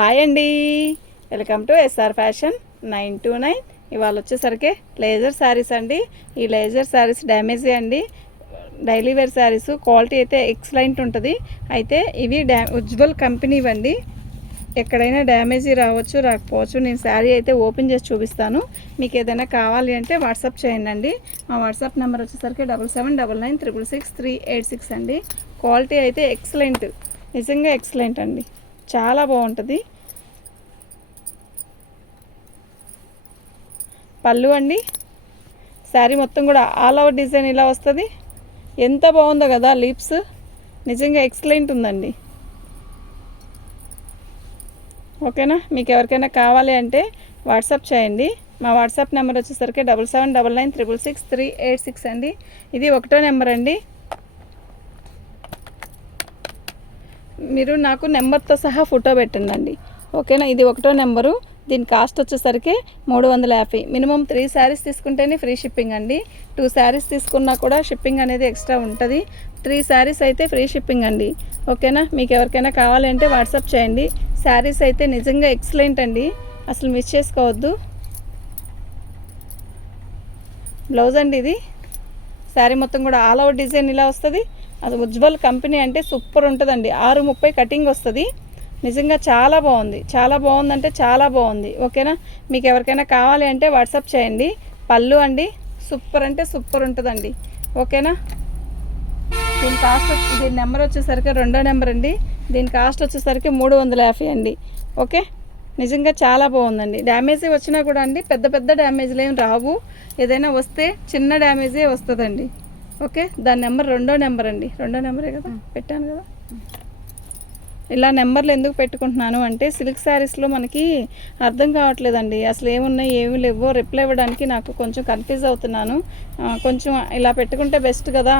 Hi అండి. Welcome to S R fashion nine two nine. ఇవాళ వచ్చేసరికి లేజర్ శారీస్ అండి. ఈ లేజర్ శారీస్ డ్యామేజ్ అండి. డైలీ వేర్ శారీస్ క్వాలిటీ అయితే ఎక్సలెంట్ ఉంటుంది. అయితే ఇవి డ్యా ఉజ్వల్ కంపెనీ ఇవ్వండి ఎక్కడైనా డ్యామేజీ రావచ్చు రాకపోవచ్చు నేను శారీ అయితే ఓపెన్ చేసి చూపిస్తాను. మీకు ఏదైనా కావాలి అంటే వాట్సాప్ చేయండి అండి. మా వాట్సాప్ నెంబర్ వచ్చేసరికి double seven double nine triple six three eight six అండి. క్వాలిటీ అయితే ఎక్సలెంట్. నిజంగా ఎక్సలెంట్ అండి. చాలా బాగుంటుంది. పళ్ళు అండి. శారీ మొత్తం కూడా ఆల్ ఓవర్ డిజైన్ ఇలా వస్తుంది. ఎంత బాగుందో కదా లిప్స్. నిజంగా ఎక్సలెంట్ ఉందండి. ఓకేనా? మీకు ఎవరికైనా కావాలి అంటే వాట్సాప్ చేయండి. మా వాట్సాప్ నెంబర్ వచ్చేసరికి double seven double nine triple six three eight six అండి. ఇది ఒకటో నెంబర్ అండి. మీరు నాకు నెంబర్తో సహా ఫోటో పెట్టండి అండి ఓకేనా? ఇది ఒకటో నెంబరు. దీని కాస్ట్ వచ్చేసరికి మూడు వందల యాభై. మినిమం త్రీ శారీస్ తీసుకుంటేనే ఫ్రీ షిప్పింగ్ అండి. టూ శారీస్ తీసుకున్నా కూడా షిప్పింగ్ అనేది ఎక్స్ట్రా ఉంటుంది. త్రీ శారీస్ అయితే ఫ్రీ షిప్పింగ్ అండి. ఓకేనా? మీకు ఎవరికైనా కావాలంటే వాట్సాప్ చేయండి. శారీస్ అయితే నిజంగా ఎక్సలెంట్ అండి. అసలు మిస్ చేసుకోవద్దు. బ్లౌజ్ అండి ఇది. శారీ మొత్తం కూడా ఆల్ ఓవర్ డిజైన్ ఇలా వస్తుంది. అది ఉజ్వల్ కంపెనీ అంటే సూపర్ ఉంటుందండి. ఆరు ముప్పై కటింగ్ వస్తుంది. నిజంగా చాలా బాగుంది. చాలా బాగుందంటే చాలా బాగుంది. ఓకేనా? మీకు ఎవరికైనా కావాలి అంటే వాట్సాప్ చేయండి. పళ్ళు అండి సూపర్ అంటే సూపర్ ఉంటుందండి. ఓకేనా? దీని కాస్ట్ దీని నెంబర్ వచ్చేసరికి రెండో నెంబర్ అండి. దీని కాస్ట్ వచ్చేసరికి మూడు వందల యాభై అండి. ఓకే? నిజంగా చాలా బాగుందండి. డ్యామేజ్ వచ్చినా కూడా అండి పెద్ద పెద్ద డ్యామేజ్లు ఏం రావు. ఏదైనా వస్తే చిన్న డ్యామేజే వస్తుందండి. ఓకే దాని నెంబర్ రెండో నెంబర్ అండి. రెండో నెంబరే కదా? పెట్టాను కదా? ఇలా నెంబర్లు ఎందుకు పెట్టుకుంటున్నాను అంటే సిల్క్ శారీస్లో మనకి అర్థం కావట్లేదండి. అసలు ఏమున్నాయి ఏమి లేవో. రిప్లై ఇవ్వడానికి నాకు కొంచెం కన్ఫ్యూజ్ అవుతున్నాను. కొంచెం ఇలా పెట్టుకుంటే బెస్ట్ కదా?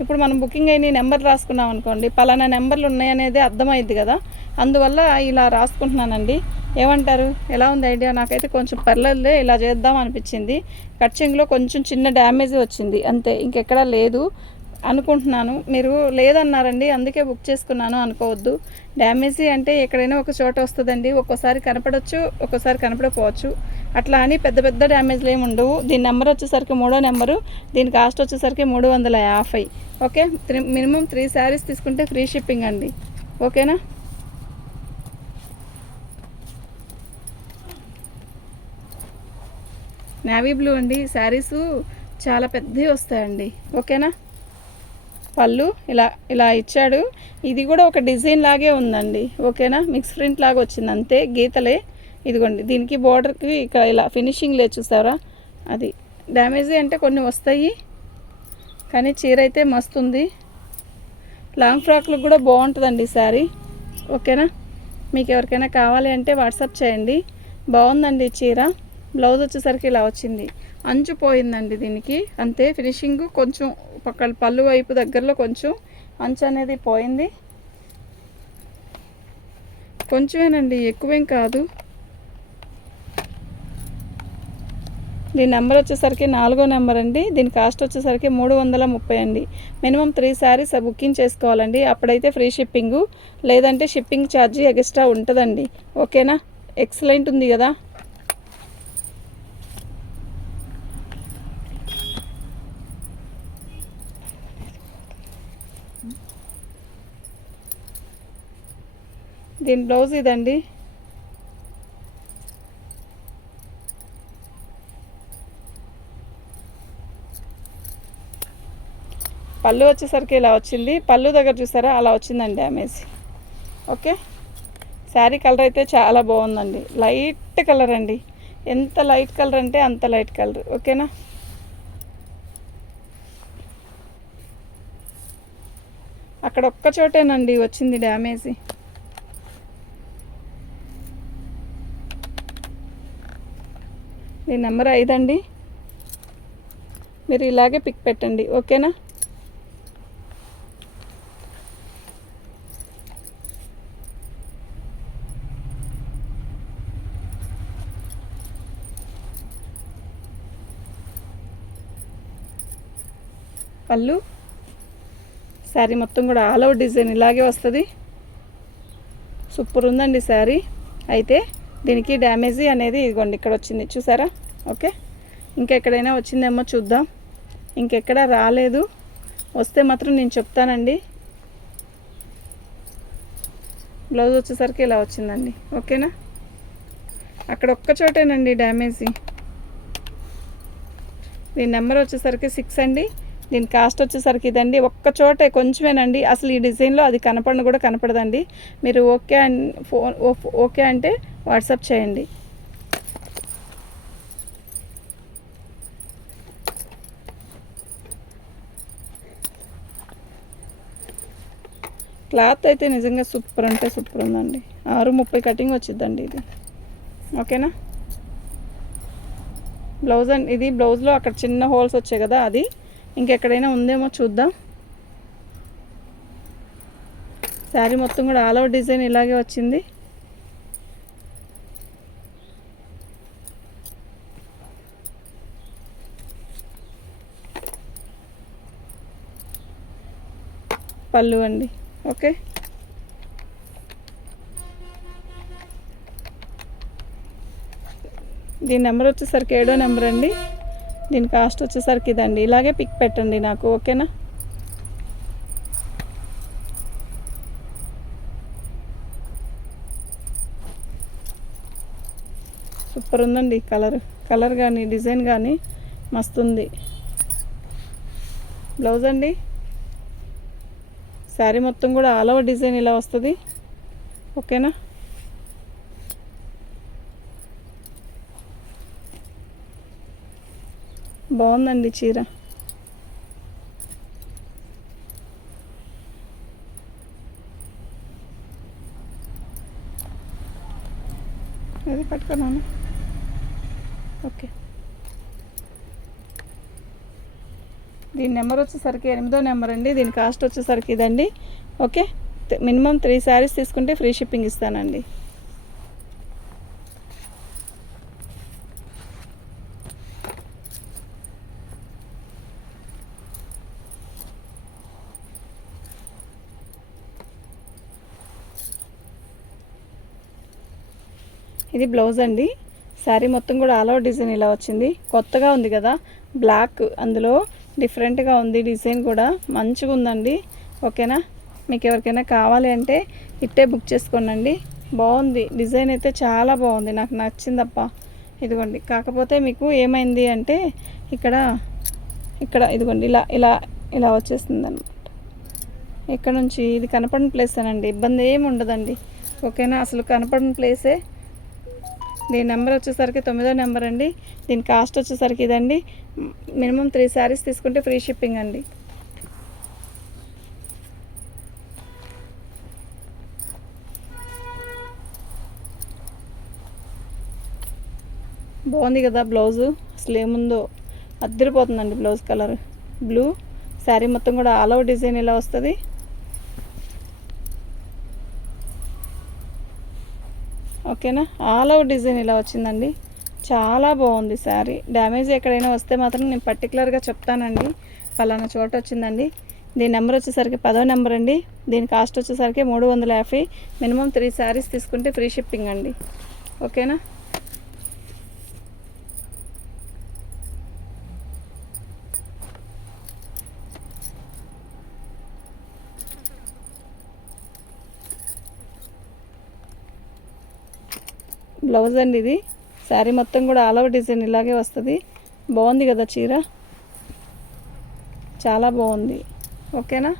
ఇప్పుడు మనం బుకింగ్ అయిన నెంబర్ రాసుకున్నాం అనుకోండి పలానా నెంబర్లు ఉన్నాయనేది అర్థమైంది కదా. అందువల్ల ఇలా రాసుకుంటున్నానండి. ఏమంటారు? ఎలా ఉంది ఐడియా? నాకైతే కొంచెం పర్లేదులే ఇలా చేద్దాం అనిపించింది. కట్చింగ్లో కొంచెం చిన్న డ్యామేజ్ వచ్చింది. అంతే ఇంకెక్కడా లేదు. అనుకుంటున్నాను. మీరు లేదన్నారండి అందుకే బుక్ చేసుకున్నాను అనుకోవద్దు. డ్యామేజీ అంటే ఎక్కడైనా ఒక చోట వస్తుందండి ఒక్కోసారి కనపడవచ్చు ఒక్కోసారి కనపడకపోవచ్చు. అట్లా అని పెద్ద పెద్ద డ్యామేజ్లు ఏమి ఉండవు. దీని నెంబర్ వచ్చేసరికి మూడో నెంబరు దీని కాస్ట్ వచ్చేసరికి మూడు వందల యాభై. ఓకే? మినిమం త్రీ శారీస్ తీసుకుంటే ఫ్రీ షిప్పింగ్ అండి. ఓకేనా? నేవీ బ్లూ అండి. శారీసు చాలా పెద్దవి వస్తాయండి. ఓకేనా? పళ్ళు ఇలా ఇలా ఇచ్చాడు. ఇది కూడా ఒక డిజైన్ లాగే ఉందండి. ఓకేనా? మిక్స్ ప్రింట్ లాగా వచ్చింది. అంతే గీతలే. ఇదిగోండి దీనికి బోర్డర్కి ఇక్కడ ఇలా ఫినిషింగ్ లేదు చూసారా? అది డ్యామేజీ అంటే కొన్ని వస్తాయి కానీ చీర అయితే మస్తు ఉంది. లాంగ్ ఫ్రాక్లకు కూడా బాగుంటుందండి ఈ శారీ. ఓకేనా? మీకు ఎవరికైనా కావాలి అంటే వాట్సాప్ చేయండి. బాగుందండి చీర. బ్లౌజ్ వచ్చేసరికి ఇలా వచ్చింది. అంచు పోయిందండి దీనికి. అంతే ఫినిషింగ్ కొంచెం పక్కన పళ్ళు వైపు దగ్గరలో కొంచెం అంచు అనేది పోయింది. కొంచెమేనండి ఎక్కువేం కాదు. దీని నెంబర్ వచ్చేసరికి నాలుగో నెంబర్ అండి. దీని కాస్ట్ వచ్చేసరికి మూడు వందల ముప్పై అండి. మినిమం త్రీ శారీస్ బుకింగ్ చేసుకోవాలండి. అప్పుడైతే ఫ్రీ షిప్పింగు. లేదంటే షిప్పింగ్ ఛార్జీ ఎక్స్ట్రా ఉంటుందండి. ఓకేనా? ఎక్సలెంట్ ఉంది కదా? దీని బ్లౌజ్ ఇదండి. పళ్ళు వచ్చేసరికి ఇలా వచ్చింది. పళ్ళు దగ్గర చూసారా? అలా వచ్చిందండి డ్యామేజ్. ఓకే? శారీ కలర్ అయితే చాలా బాగుందండి. లైట్ కలర్ అండి. ఎంత లైట్ కలర్ అంటే అంత లైట్ కలర్. ఓకేనా? అక్కడ ఒక్క చోటేనండి వచ్చింది డ్యామేజ్. ఈ నెంబర్ ఐదండి. మీరు ఇలాగే పిక్ పెట్టండి ఓకేనా? పళ్ళు? శారీ మొత్తం కూడా ఆల్ అవుట్ డిజైన్ ఇలాగే వస్తుంది. సూపర్ ఉందండి శారీ. అయితే దీనికి డ్యామేజీ అనేది ఇదిగోండి ఇక్కడ వచ్చింది చూసారా? ఓకే? ఇంకెక్కడైనా వచ్చిందేమో చూద్దాం. ఇంకెక్కడ రాలేదు. వస్తే మాత్రం నేను చెప్తానండి. బ్లౌజ్ వచ్చేసరికి ఇలా వచ్చిందండి. ఓకేనా? అక్కడ ఒక్క చోటేనండి డ్యామేజ్. దీని నెంబర్ వచ్చేసరికి సిక్స్ అండి. దీని కాస్ట్ వచ్చేసరికి ఇదండి. ఒక్క చోటే కొంచెమేనండి. అసలు ఈ డిజైన్లో అది కనపడను కూడా కనపడదండి. మీరు ఓకే ఫోన్ ఓకే అంటే వాట్సాప్ చేయండి. క్లాత్ అయితే నిజంగా సూపర్ అంటే సూపర్ ఉందండి. ఆరు ముప్పై కటింగ్ వచ్చిందండి ఇది. ఓకేనా? బ్లౌజ్ అండ్ ఇది బ్లౌజ్లో అక్కడ చిన్న హోల్స్ వచ్చాయి కదా అది. ఇంకెక్కడైనా ఉందేమో చూద్దాం. శారీ మొత్తం కూడా ఆల్ ఓవర్ డిజైన్ ఇలాగే వచ్చింది. పళ్ళు అండి. ఓకే. దీని నెంబర్ వచ్చేసరికి ఏడో నెంబర్ అండి. దీని కాస్ట్ వచ్చేసరికి ఇదండి. ఇలాగే పిక్ పెట్టండి నాకు ఓకేనా? సూపర్ ఉందండి కలర్. కలర్ కానీ డిజైన్ కానీ మస్తుంది. బ్లౌజ్ అండి? శారీ మొత్తం కూడా ఆల్ ఓవర్ డిజైన్ ఇలా వస్తుంది. ఓకేనా? బాగుందండి చీర. అది పట్టుకున్నాను ఓకే దీని నెంబర్ వచ్చేసరికి ఎనిమిదో నెంబర్ అండి. దీని కాస్ట్ వచ్చేసరికి ఇదండి. ఓకే? మినిమం త్రీ శారీస్ తీసుకుంటే ఫ్రీ షిప్పింగ్ ఇస్తానండి. ఇది బ్లౌజ్ అండి. శారీ మొత్తం కూడా ఆల్ ఓవర్ డిజైన్ ఇలా వచ్చింది. కొత్తగా ఉంది కదా. బ్లాక్ అందులో డిఫరెంట్గా ఉంది డిజైన్ కూడా. మంచిగా ఉందండి ఓకేనా? మీకు ఎవరికైనా కావాలి అంటే ఇట్టే బుక్ చేసుకోనండి. బాగుంది. డిజైన్ అయితే చాలా బాగుంది. నాకు నచ్చిందప్ప. ఇదిగోండి. కాకపోతే మీకు ఏమైంది అంటే ఇక్కడ ఇక్కడ ఇదిగోండి. ఇలా ఇలా ఇలా వచ్చేస్తుంది అనమాట ఇక్కడ నుంచి ఇది కనపడిన ప్లేస్ అనండి ఇబ్బంది ఏమి ఉండదండి ఓకేనా? అసలు కనపడిన ప్లేసే దీని నెంబర్ వచ్చేసరికి తొమ్మిదో నెంబర్ అండి. దీని కాస్ట్ వచ్చేసరికి ఇదండి. మినిమం త్రీ శారీస్ తీసుకుంటే ఫ్రీ షిప్పింగ్ అండి. బాగుంది కదా బ్లౌజు? అసలు ఏముందో? అద్దరిపోతుందండి బ్లౌజ్ కలర్. బ్లూ. శారీ మొత్తం కూడా ఆల్ ఓవర్ డిజైన్ ఇలా వస్తుంది. ఓకేనా? ఆల్ అవుట్ డిజైన్ ఇలా వచ్చిందండి. చాలా బాగుంది శారీ. డ్యామేజ్ ఎక్కడైనా వస్తే మాత్రం నేను పర్టికులర్గా చెప్తానండి. ఫలానా చోట వచ్చిందండి. దీని నెంబర్ వచ్చేసరికి పదో నెంబర్ అండి. దీని కాస్ట్ వచ్చేసరికి మూడు వందల యాభై. మినిమం త్రీ శారీస్ తీసుకుంటే ఫ్రీ షిప్పింగ్ అండి. ఓకేనా? బ్లౌజ్ అండి ఇది. శారీ మొత్తం కూడా ఆల్ ఓవర్ డిజైన్ ఇలాగే వస్తుంది. బాగుంది కదా చీర? చాలా బాగుంది. ఓకేనా?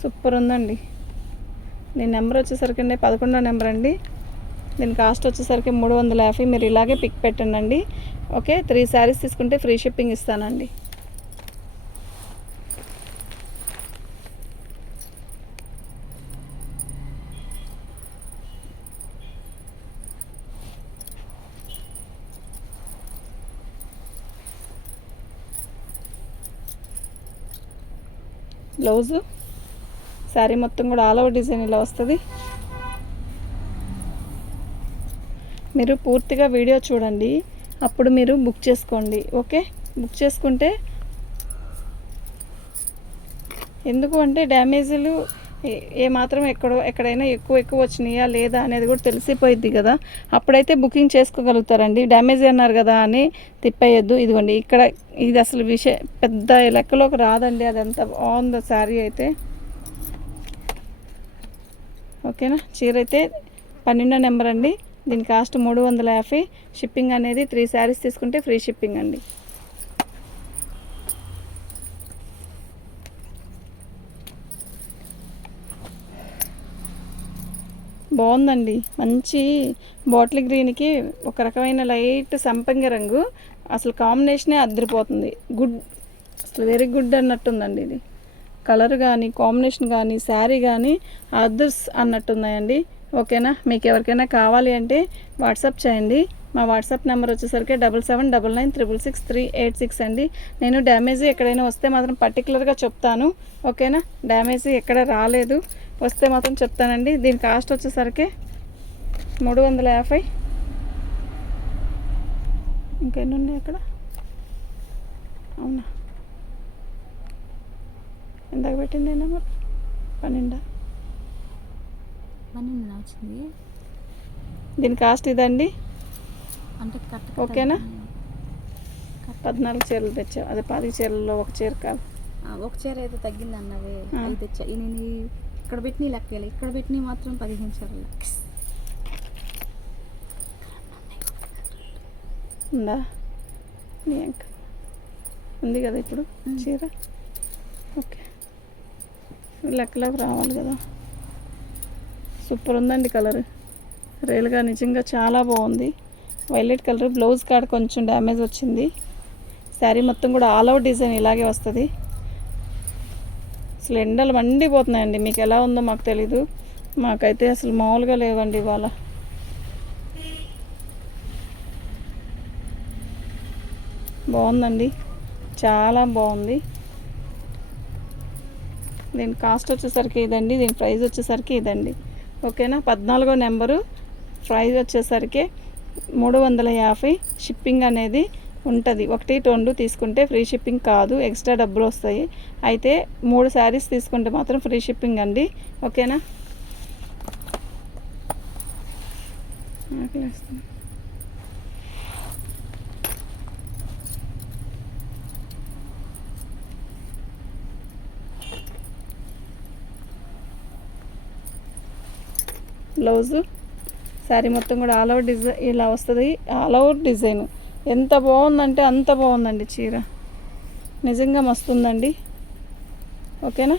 సూపర్ ఉందండి. దీని నెంబర్ వచ్చేసరికి అండి పదకొండో నెంబర్ అండి. దీని కాస్ట్ వచ్చేసరికి మూడు వందల యాభై. మీరు ఇలాగే పిక్ పెట్టండి ఓకే? త్రీ శారీస్ తీసుకుంటే ఫ్రీ షిప్పింగ్ ఇస్తానండి. బ్లౌజు. శారీ మొత్తం కూడా ఆల్ ఓవర్ డిజైన్ ఇలా వస్తుంది. మీరు పూర్తిగా వీడియో చూడండి. అప్పుడు మీరు బుక్ చేసుకోండి. ఓకే? బుక్ చేసుకుంటే ఎందుకు అంటే డ్యామేజీలు ఏ- ఏ మాత్రం ఎక్కడో ఎక్కడైనా ఎక్కువ ఎక్కువ వచ్చినాయా లేదా అనేది కూడా తెలిసిపోయిద్ది కదా. అప్పుడైతే బుకింగ్ చేసుకోగలుగుతారండి. డ్యామేజ్ అన్నారు కదా అని తిప్పేయద్దు. ఇదిగోండి ఇక్కడ ఇది అసలు విషయ పెద్ద లెక్కలోకి రాదండి. అది ఎంత బాగుందో శారీ అయితే. ఓకేనా? చీర అయితే పన్నెండో నెంబర్ అండి. దీని కాస్ట్ మూడు వందల యాభై. షిప్పింగ్ అనేది త్రీ శారీస్ తీసుకుంటే ఫ్రీ షిప్పింగ్ అండి. బాగుందండి. మంచి బాటిల్ గ్రీన్కి ఒక రకమైన లైట్ సంపంగి రంగు. అసలు కాంబినేషనే అద్దరిపోతుంది. గుడ్ అసలు వెరీ గుడ్ అన్నట్టుందండి ఇది. కలర్ కానీ కాంబినేషన్ కానీ శారీ కానీ అదర్స్ అన్నట్టున్నాయండి. ఓకేనా? మీకు ఎవరికైనా కావాలి అంటే వాట్సాప్ చేయండి. మా వాట్సాప్ నెంబర్ వచ్చేసరికి double seven double nine triple six three eight six అండి. నేను డ్యామేజ్ ఎక్కడైనా వస్తే మాత్రం పర్టికులర్గా చెప్తాను. ఓకేనా? డ్యామేజ్ ఎక్కడ రాలేదు. వస్తే మాత్రం చెప్తానండి. దీని కాస్ట్ వచ్చేసరికి మూడు వందల యాభై. ఇంకెన్ని ఉన్నాయి అక్కడ? అవునా? ఎందాక పెట్టింది నెంబర్ పన్నెండా? పన్నెండు వచ్చింది? దీని కాస్ట్ ఇదండి. ఓకేనా? పద్నాలుగు చీరలు తెచ్చావు. అదే పది చీరల్లో ఒక చీర కాదు. ఒక చీర అయితే తగ్గింది అన్నవే. అది తెచ్చా. నేను ఇక్కడ పెట్టిన లెక్క ఇక్కడ పెట్టిన మాత్రం పదిహేను చీరలు. ఉందా? ఉంది కదా ఇప్పుడు. చీర? ఓకే. లెక్కలోకి రావాలి కదా. సూపర్ ఉందండి కలర్. రియల్గా నిజంగా చాలా బాగుంది. వైలెట్ కలర్ బ్లౌజ్ కాడ కొంచెం డ్యామేజ్ వచ్చింది. శారీ మొత్తం కూడా ఆల్ అవుట్ డిజైన్ ఇలాగే వస్తుంది. అసలు ఎండలు మండిపోతున్నాయండి. మీకు ఎలా ఉందో మాకు తెలీదు. మాకైతే అసలు మామూలుగా లేవండి ఇవాళ. బాగుందండి. చాలా బాగుంది. దీని కాస్ట్ వచ్చేసరికి ఇదండి. దీని ప్రైస్ వచ్చేసరికి ఇదండి. ఓకేనా? పద్నాలుగో నెంబరు. ప్రైస్ వచ్చేసరికి మూడు వందల యాభై షిప్పింగ్ అనేది ఉంటుంది. ఒకటి రెండు తీసుకుంటే ఫ్రీ షిప్పింగ్ కాదు ఎక్స్ట్రా డబ్బులు వస్తాయి. అయితే మూడు శారీస్ తీసుకుంటే మాత్రం ఫ్రీ షిప్పింగ్ అండి. ఓకేనా? బ్లౌజు శారీ మొత్తం కూడా ఆల్ అవుట్ డిజైన్ ఇలా వస్తుంది. All out design. ఎంత బాగుందంటే అంత బాగుందండి చీర. నిజంగా మస్తుందండి. ఓకేనా?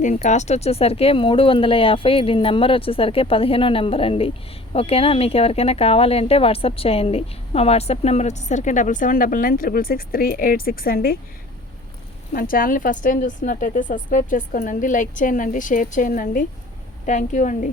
దీని కాస్ట్ వచ్చేసరికి మూడు వందల యాభై దీని నెంబర్ వచ్చేసరికి పదిహేనో నెంబర్ అండి. ఓకేనా? మీకు ఎవరికైనా కావాలి అంటే వాట్సాప్ చేయండి. మా వాట్సాప్ నెంబర్ వచ్చేసరికి double seven double nine triple six three eight six అండి. మన ఛానల్ని ఫస్ట్ టైం చూస్తున్నట్టయితే సబ్స్క్రైబ్ చేసుకోండి లైక్ చేయండి షేర్ చేయండి. థ్యాంక్ యూ అండి.